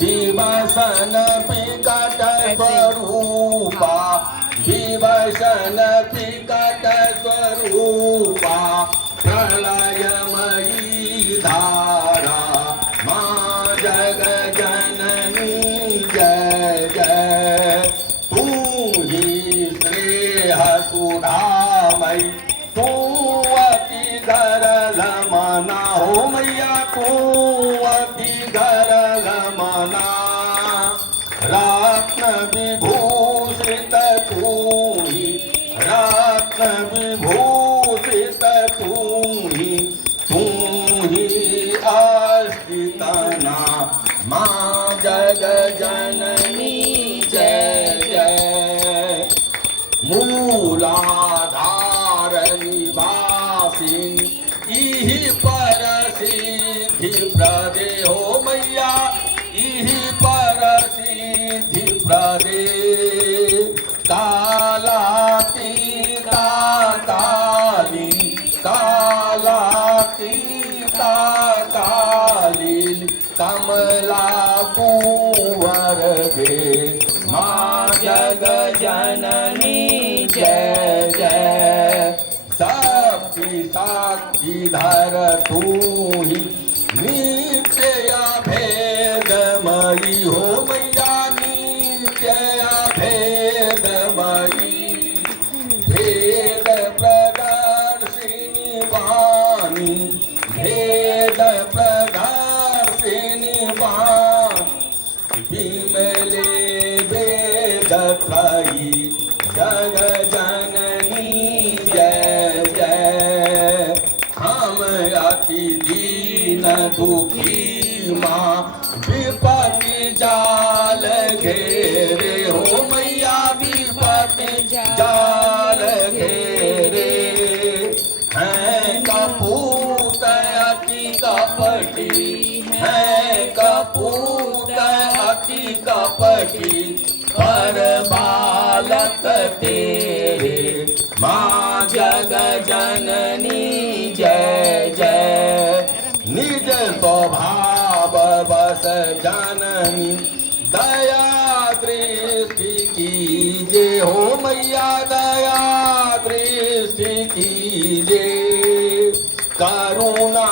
विभसन विकट स्वरूपा विभसन विकट स्वरूपा प्रलयमयी धारा माँ जग जननी जय जय। तू ही श्रेय सुधामयी तू अति गरल मना हो मैया तू अति गरल मना। रत्न विभूषित तू ही रत्न विभूषित तू ही अस्थितना माँ जग जननी जय जय। मूलाधार निवासिनी इहि पर सिद्धि प्रदे हो मैया इहि पर सिद्धि प्रदे। कालातीता काली कालातीता काली कमला कुंवर दे माँ जग जननी जय जय। शक्ति साक्षीधर तू ही नित्य भेदमयी हो मैया नित्य भेदमयी। भेद प्रदर्शिनी वाणी भेद प्रदर्शिनी वाणी विमले वेद त्रयी जग जननी जय जय। हम अति दीन दुखी माँ विपत्ति जाल घेरे हो मैया विपत्ति जाल घेरे। हैं कपूत अति कपटी हैं कपूत अति कपटी पर बालक तेरे माँ जग जननी जय जय। निज स्वभाव बस जननी दया दृष्टि कीजे हो मैया दया दृष्टि कीजे। करुणा